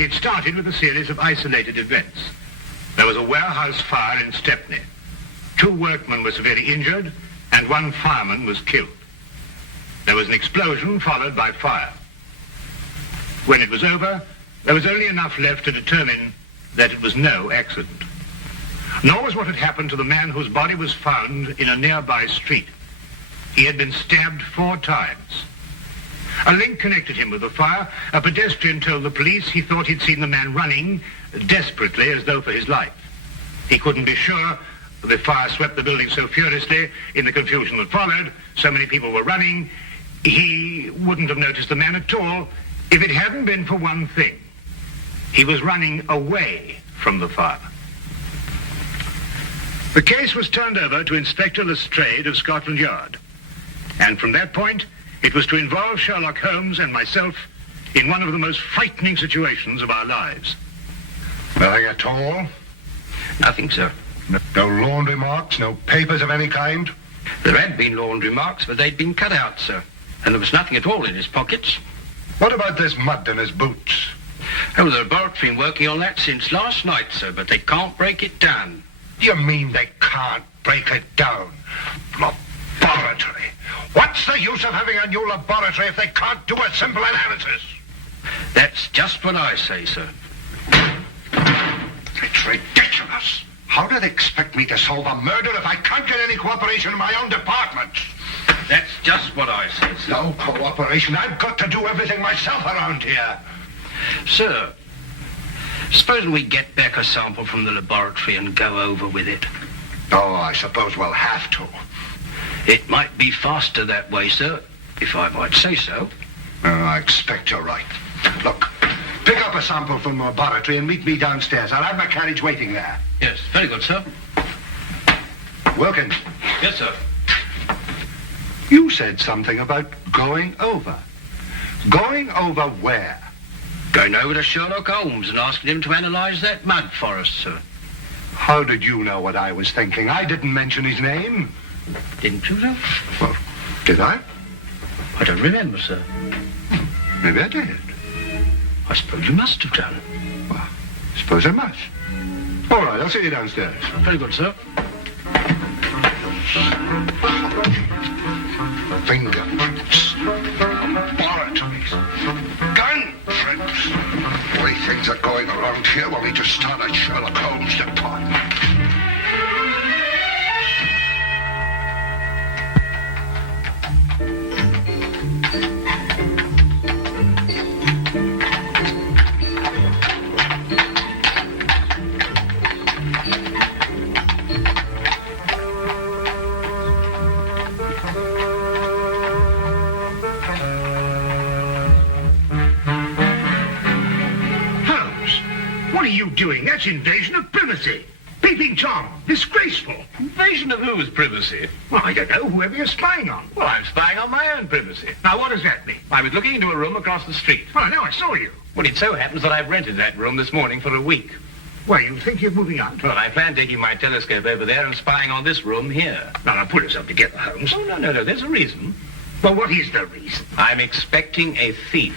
it started with a series of isolated events. There was a warehouse fire in Stepney. 2 workmen were severely injured, and 1 fireman was killed. There was an explosion followed by fire. When it was over, there was only enough left to determine that it was no accident. Nor was what had happened to the man whose body was found in a nearby street. He had been stabbed 4 times. A link connected him with the fire. A pedestrian told the police he thought he'd seen the man running desperately as though for his life. He couldn't be sure. The fire swept the building so furiously in the confusion that followed. So many people were running. He wouldn't have noticed the man at all if it hadn't been for one thing. He was running away from the fire. The case was turned over to Inspector Lestrade of Scotland Yard. And from that point, it was to involve Sherlock Holmes and myself in one of the most frightening situations of our lives. Nothing at all? Nothing, sir. No laundry marks, no papers of any kind? There had been laundry marks, but they'd been cut out, sir. And there was nothing at all in his pockets. What about this mud in his boots? Oh, the laboratory been working on that since last night, sir, but they can't break it down. You mean they can't break it down? Laboratory? What's the use of having a new laboratory if they can't do a simple analysis? That's just what I say, sir. It's ridiculous. How do they expect me to solve a murder if I can't get any cooperation in my own department? That's just what I say, sir. No cooperation. I've got to do everything myself around here. Sir, supposing we get back a sample from the laboratory and go over with it? Oh, I suppose we'll have to. It might be faster that way, sir, if I might say so. I expect you're right. Look, pick up a sample from the laboratory and meet me downstairs. I'll have my carriage waiting there. Yes, very good, sir. Wilkins. Yes, sir. You said something about going over. Going over where? Going over to Sherlock Holmes and asking him to analyze that mud for us, sir. How did you know what I was thinking? I didn't mention his name. Didn't you, sir? Well, did I? I don't remember, sir. Maybe I did. I suppose you must have done. Well, I suppose I must. All right, I'll see you downstairs. Very good, sir. Fingerprints. Laboratories. Gun prints. The way things are going around here, we'll need to start a Sherlock Holmes department. Doing? That's invasion of privacy. Peeping Tom. Disgraceful. Invasion of whose privacy? Well, I don't know. Whoever you're spying on. Well, I'm spying on my own privacy. Now, what does that mean? I was looking into a room across the street. Well, now I saw you. Well, it so happens that I've rented that room this morning for a week. Well, you think you're moving out? Well, I plan taking my telescope over there and spying on this room here. Now, pull yourself together, Holmes. Oh, no. There's a reason. Well, what is the reason? I'm expecting a thief.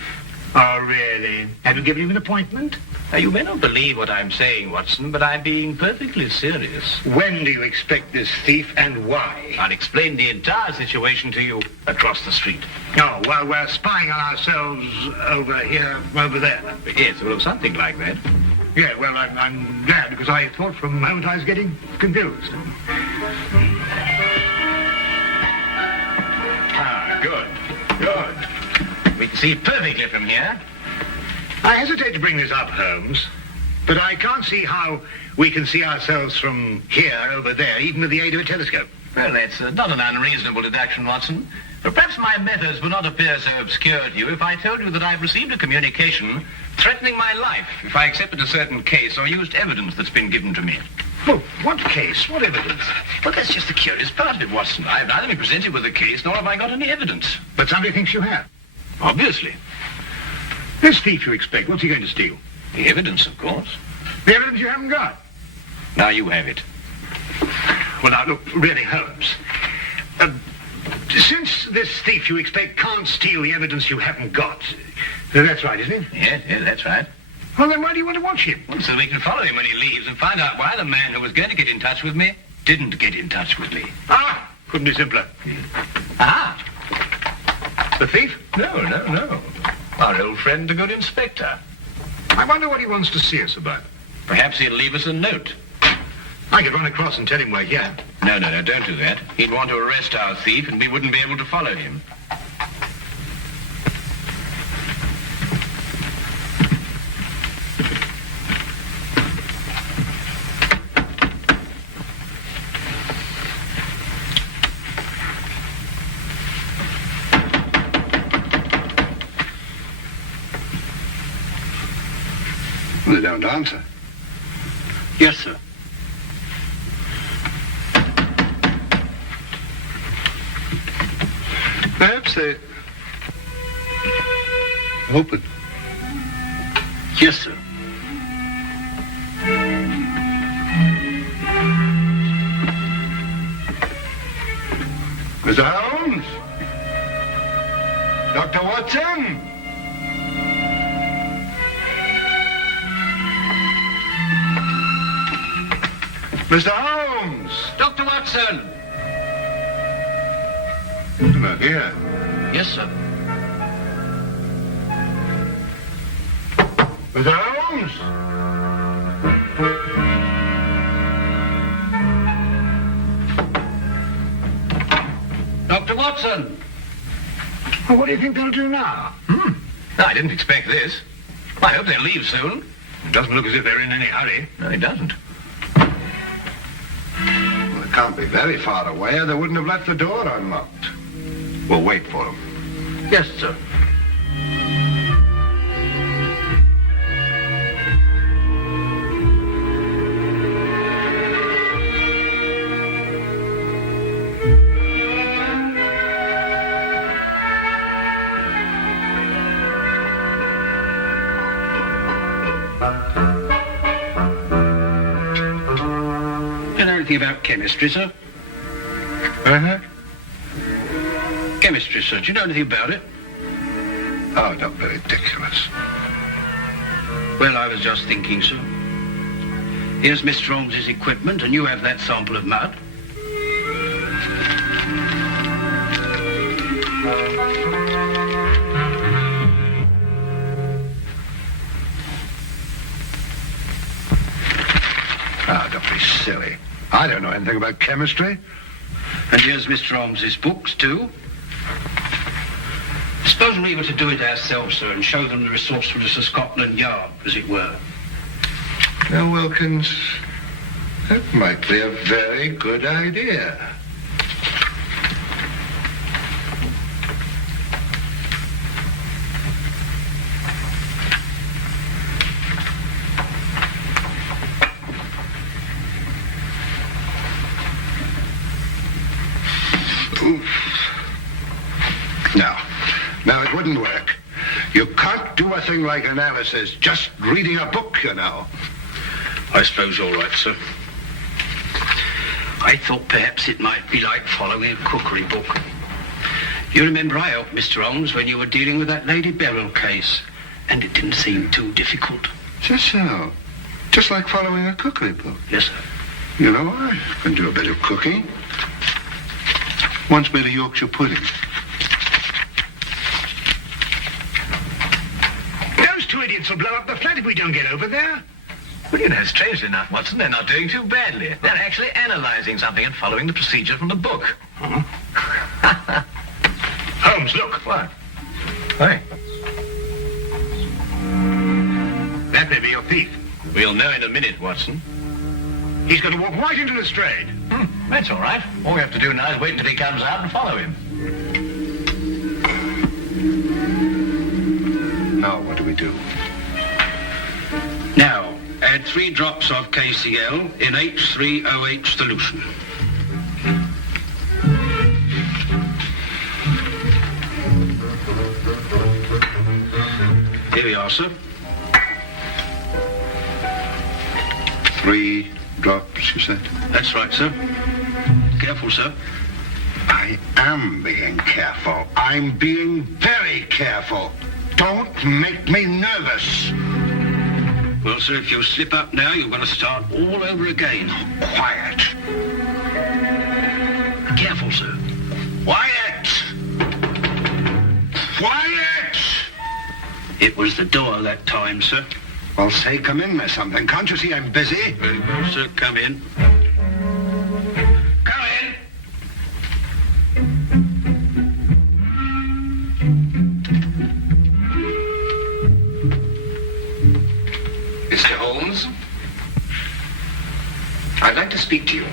Oh, really? Have you given him an appointment? Now, you may not believe what I'm saying, Watson, but I'm being perfectly serious. When do you expect this thief and why? I'll explain the entire situation to you across the street. Oh, well, we're spying on ourselves over here, over there. Yes, well, something like that. Yeah, well, I'm glad, because I thought for a moment I was getting confused. Ah, good. We can see perfectly from here. I hesitate to bring this up, Holmes, but I can't see how we can see ourselves from here over there, even with the aid of a telescope. Well, that's not an unreasonable deduction, Watson. But perhaps my methods would not appear so obscure to you if I told you that I've received a communication threatening my life if I accepted a certain case or used evidence that's been given to me. Well, what case? What evidence? Well, that's just the curious part of it, Watson. I've neither been presented with a case, nor have I got any evidence. But somebody thinks you have. Obviously. This thief you expect, what's he going to steal? The evidence, of course. The evidence you haven't got? Now you have it. Well, now, look, really, Holmes. Since this thief you expect can't steal the evidence you haven't got, that's right, isn't it? Yes, that's right. Well, then why do you want to watch him? Well, so we can follow him when he leaves and find out why the man who was going to get in touch with me didn't get in touch with me. Ah, couldn't be simpler. Ah! The thief? No. Our old friend, the good inspector. I wonder what he wants to see us about. Perhaps he'll leave us a note. I could run across and tell him we're here. No, don't do that. He'd want to arrest our thief and we wouldn't be able to follow him. They don't answer. Yes, sir. Perhaps they... Open. Yes, sir. Mr. Holmes? Dr. Watson? Mr. Holmes! Dr. Watson! Not here. Yes, sir. Mr. Holmes! Dr. Watson! Well, what do you think they'll do now? No, I didn't expect this. I hope they'll leave soon. It doesn't look as if they're in any hurry. No, it doesn't. Well, they can't be very far away or they wouldn't have left the door unlocked. We'll wait for them. Yes, sir. Do you know anything about chemistry, sir? Uh-huh. Chemistry, sir. Do you know anything about it? Oh, don't be ridiculous. Well, I was just thinking, sir. Here's Mr. Holmes's equipment, and you have that sample of mud. Ah, don't be silly. I don't know anything about chemistry. And here's Mr. Holmes's books, too. Suppose we were to do it ourselves, sir, and show them the resourcefulness of Scotland Yard, as it were. Now, Wilkins, that might be a very good idea. Now, it wouldn't work. You can't do a thing like analysis just reading a book, you know. I suppose all right, sir. I thought perhaps it might be like following a cookery book. You remember I helped Mr. Holmes when you were dealing with that Lady Beryl case, and it didn't seem too difficult. Just so. Just like following a cookery book. Yes, sir. You know, I can do a bit of cooking. Once made a Yorkshire pudding. Those two idiots will blow up the flat if we don't get over there. Well, you know, strangely enough, Watson, they're not doing too badly. They're actually analyzing something and following the procedure from the book. Holmes, look. What? Hi. That may be your thief. We'll know in a minute, Watson. He's going to walk right into Lestrade. That's all right. All we have to do now is wait until he comes out and follow him. Now, what do we do? Now, add 3 drops of KCl in H3OH solution. Here we are, sir. 3 drops, you said? That's right, sir. Careful, sir. I am being careful. I'm being very careful. Don't make me nervous. Well, sir, if you slip up now, you're going to start all over again. Quiet. Careful, sir. Quiet! Quiet! It was the door that time, sir. Well, say, come in or something. Can't you see I'm busy? Very well, sir. Come in. Come in. Mr. Holmes, I'd like to speak to you.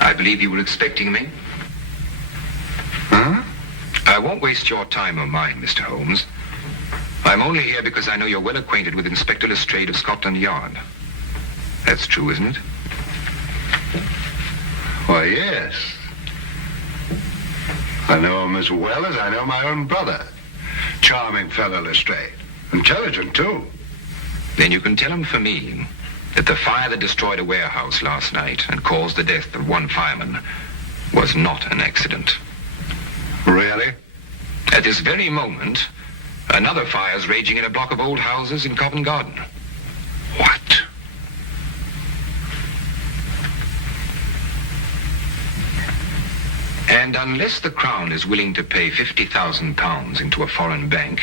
I believe you were expecting me. Huh? I won't waste your time or mine, Mr. Holmes. I'm only here because I know you're well acquainted with Inspector Lestrade of Scotland Yard. That's true, isn't it? Why, yes. I know him as well as I know my own brother. Charming fellow, Lestrade. Intelligent, too. Then you can tell him for me that the fire that destroyed a warehouse last night and caused the death of one fireman was not an accident. Really? At this very moment, another fire is raging in a block of old houses in Covent Garden. What? And unless the Crown is willing to pay £50,000 into a foreign bank,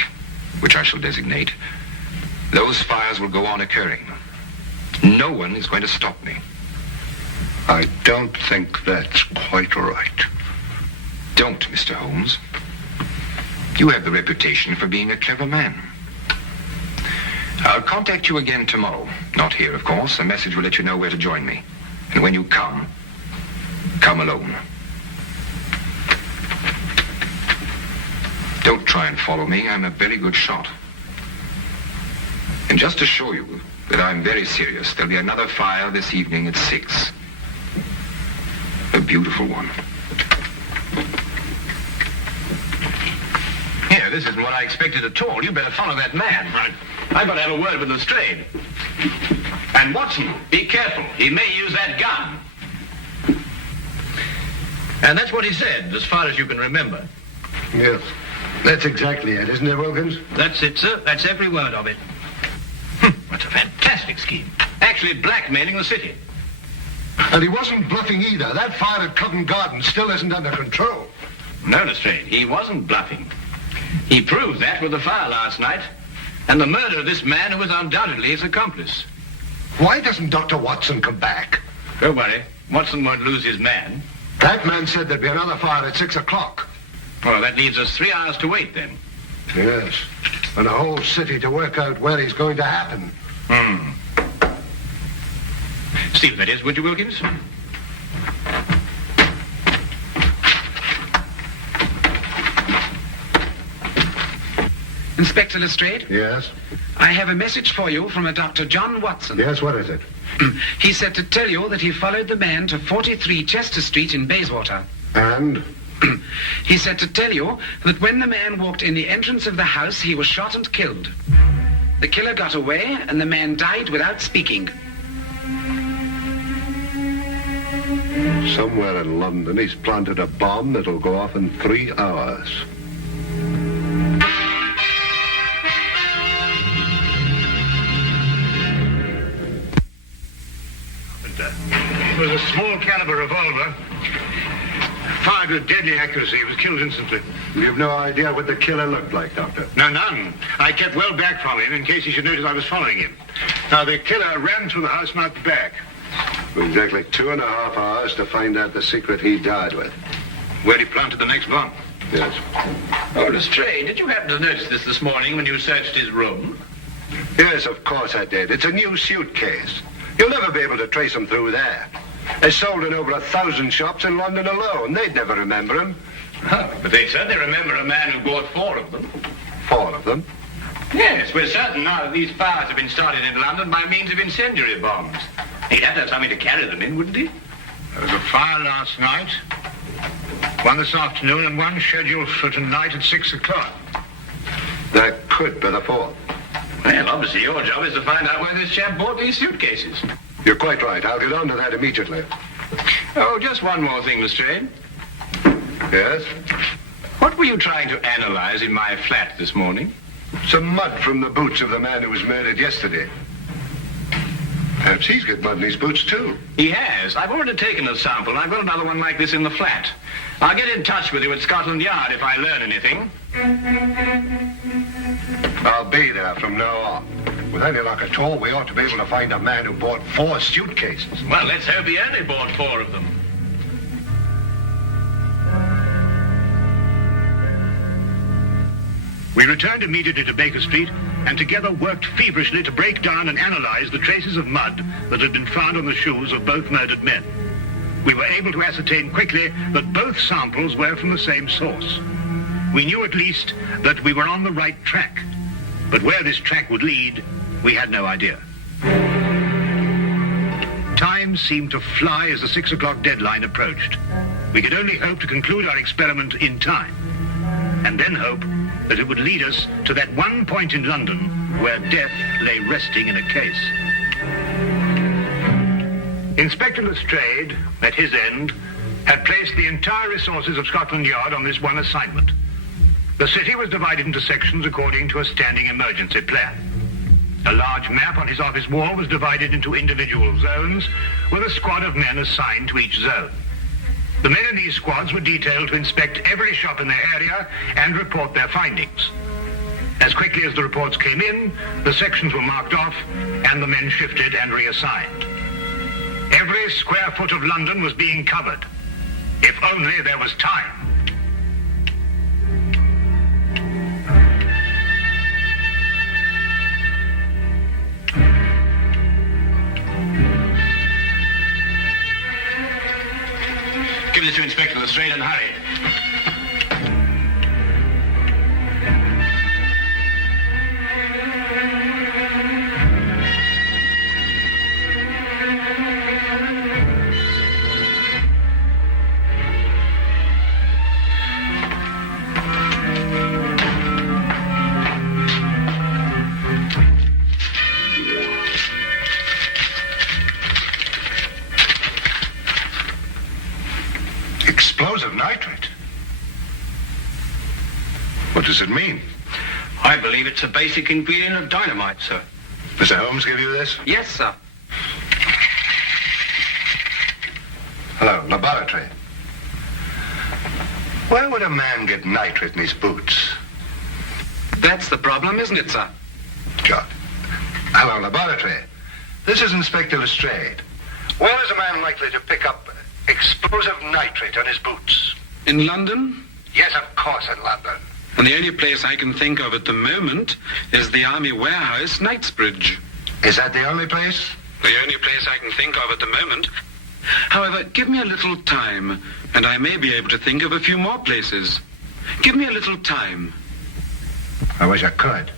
which I shall designate, those fires will go on occurring. No one is going to stop me. I don't think that's quite right. Don't, Mr. Holmes. You have the reputation for being a clever man. I'll contact you again tomorrow. Not here, of course. A message will let you know where to join me. And when you come alone. Don't try and follow me. I'm a very good shot. And just to show you that I'm very serious, there'll be another fire this evening at 6. A beautiful one. Here, this isn't what I expected at all. You better follow that man. Right. I've got to have a word with Lestrade. And Watson, be careful. He may use that gun. And that's what he said, as far as you can remember. Yes. That's exactly it, isn't it, Wilkins? That's it, sir. That's every word of it. That's a fantastic scheme. Actually blackmailing the city. And he wasn't bluffing either. That fire at Covent Garden still isn't under control. No, Lestrade, he wasn't bluffing. He proved that with the fire last night, and the murder of this man who was undoubtedly his accomplice. Why doesn't Dr. Watson come back? Don't worry, Watson won't lose his man. That man said there'd be another fire at 6 o'clock. Well, that leaves us 3 hours to wait then. Yes. And a whole city to work out where he's going to happen. Steve, that is, would you, Wilkins? Inspector Lestrade, Yes? I have a message for you from a Dr. John Watson. Yes, what is it? He said to tell you that he followed the man to 43 Chester Street in Bayswater. And? He said to tell you that when the man walked in the entrance of the house, he was shot and killed. The killer got away, and the man died without speaking. Somewhere in London, he's planted a bomb that'll go off in 3 hours. It was a small caliber revolver. Fired with deadly accuracy. He was killed instantly. You've no idea what the killer looked like, Doctor? No, none. I kept well back from him in case he should notice I was following him. Now, the killer ran through the house and out the back. Exactly 2.5 hours to find out the secret he died with. Where he planted the next bomb. Yes. Oh, Lestrade, did you happen to notice this morning when you searched his room? Yes, of course I did. It's a new suitcase. You'll never be able to trace him through there. It's sold in over 1,000 shops in London alone. They'd never remember him. Oh, but they certainly remember a man who bought 4 of them. 4 of them? Yes, we're certain now that these fires have been started in London by means of incendiary bombs. He'd have to have something to carry them in, wouldn't he? There was a fire last night, one this afternoon, and one scheduled for tonight at 6 o'clock. That could be the 4th. Well, obviously your job is to find out where this chap bought these suitcases. You're quite right. I'll get on to that immediately. Oh, just one more thing, Lestrade. Yes? What were you trying to analyze in my flat this morning? Some mud from the boots of the man who was murdered yesterday. Perhaps he's got mud in his boots, too. He has. I've already taken a sample, and I've got another one like this in the flat. I'll get in touch with you at Scotland Yard if I learn anything. I'll be there from now on. With any luck at all, we ought to be able to find a man who bought 4 suitcases. Well, let's hope he only bought 4 of them. We returned immediately to Baker Street and together worked feverishly to break down and analyze the traces of mud that had been found on the shoes of both murdered men. We were able to ascertain quickly that both samples were from the same source. We knew at least that we were on the right track, but where this track would lead, we had no idea. Time seemed to fly as the 6 o'clock deadline approached. We could only hope to conclude our experiment in time, and then hope that it would lead us to that one point in London where death lay resting in a case. Inspector Lestrade, at his end, had placed the entire resources of Scotland Yard on this one assignment. The city was divided into sections according to a standing emergency plan. A large map on his office wall was divided into individual zones, with a squad of men assigned to each zone. The men in these squads were detailed to inspect every shop in their area and report their findings. As quickly as the reports came in, the sections were marked off and the men shifted and reassigned. Every square foot of London was being covered. If only there was time. Give this to Inspector Lestrade and hurry. Explosive nitrate? What does it mean? I believe it's a basic ingredient of dynamite, sir. Mr. Holmes give you this? Yes, sir. Hello, laboratory. Where would a man get nitrate in his boots? That's the problem, isn't it, sir? John. Hello, laboratory. This is Inspector Lestrade. Where is a man likely to pick up explosive nitrate on his boots? In London? Yes, of course, in London. And the only place I can think of at the moment is the Army Warehouse, Knightsbridge. Is that the only place? The only place I can think of at the moment. However, give me a little time, and I may be able to think of a few more places. Give me a little time. I wish I could.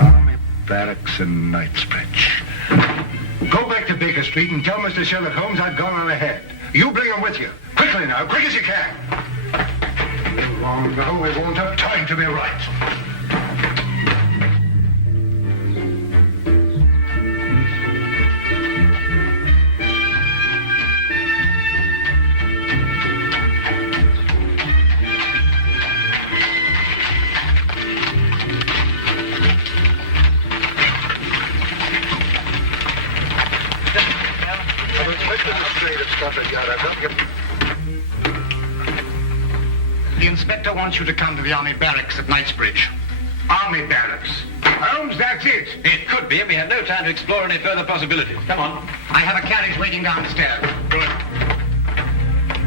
Army Barracks in Knightsbridge. Go back to Baker Street and tell Mr. Sherlock Holmes I've gone on ahead. You bring him with you. Quickly now, quick as you can. Long now, we won't have time to be right. The inspector wants you to come to the Army Barracks at Knightsbridge. Army Barracks? Holmes, that's it. It could be if we had no time to explore any further possibilities. Come on. I have a carriage waiting downstairs. Good.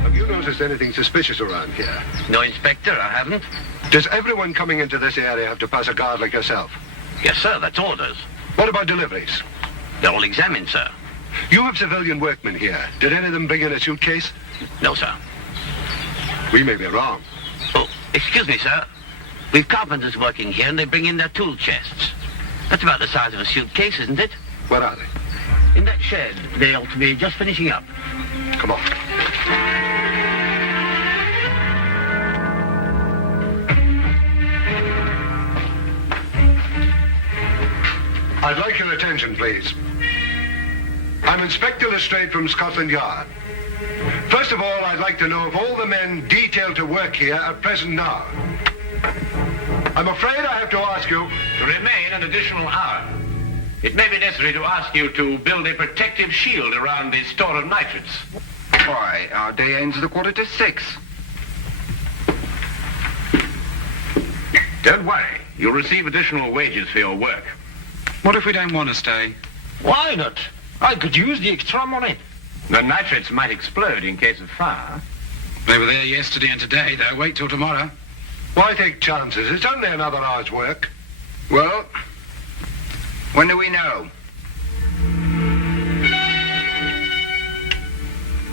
Have you noticed anything suspicious around here? No, Inspector, I haven't. Does everyone coming into this area have to pass a guard like yourself? Yes, sir, that's orders. What about deliveries? They're all examined, sir. You have civilian workmen here. Did any of them bring in a suitcase? No, sir. We may be wrong. Oh, excuse me, sir. We've carpenters working here, and they bring in their tool chests. That's about the size of a suitcase, isn't it? Where are they? In that shed. They ought to be just finishing up. Come on. I'd like your attention, please. I'm Inspector Lestrade from Scotland Yard. First of all, I'd like to know if all the men detailed to work here are present now. I'm afraid I have to ask you. To remain an additional hour. It may be necessary to ask you to build a protective shield around the store of nitrates. Why, our day ends at 6:15. Don't worry. You'll receive additional wages for your work. What if we don't want to stay? Why not? I could use the extra money. The nitrates might explode in case of fire. They were there yesterday and today. They'll wait till tomorrow. Why take chances? It's only another hour's work. Well, when do we know?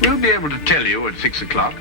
We'll be able to tell you at 6 o'clock.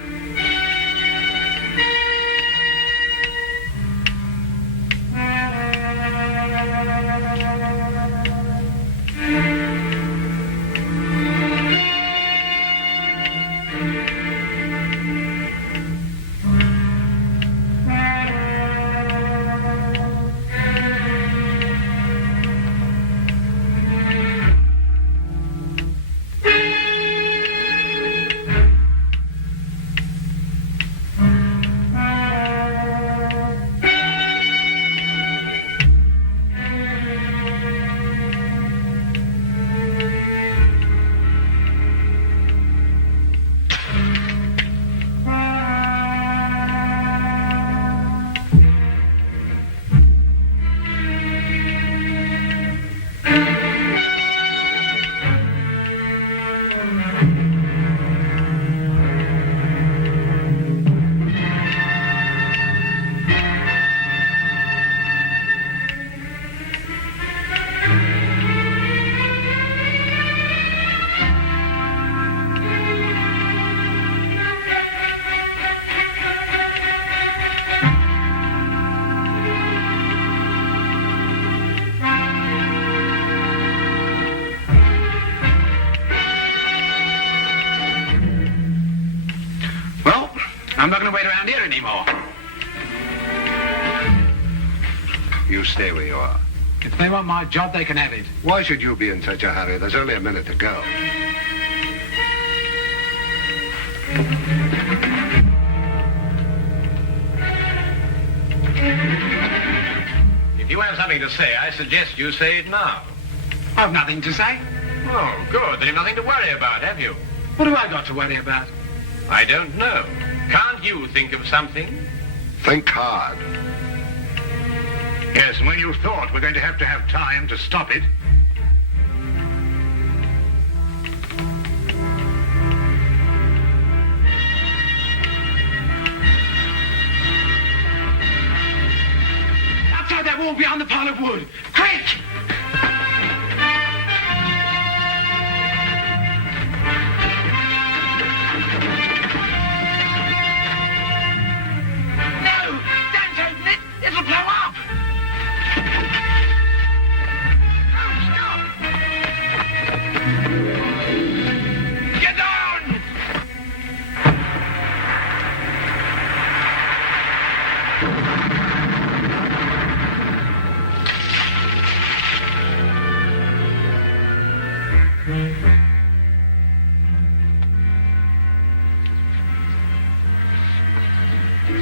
I'm not going to wait around here anymore. You stay where you are. If they want my job, they can have it. Why should you be in such a hurry? There's only a minute to go. If you have something to say, I suggest you say it now. I've nothing to say. Oh, good. Then you've nothing to worry about, have you? What have I got to worry about? I don't know. Can't you think of something? Think hard. Yes, and when you thought we're going to have time to stop it. Outside that wall behind the pile of wood. Quick!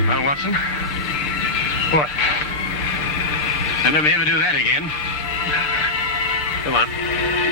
Well, Watson? What? And let me ever do that again. Come on.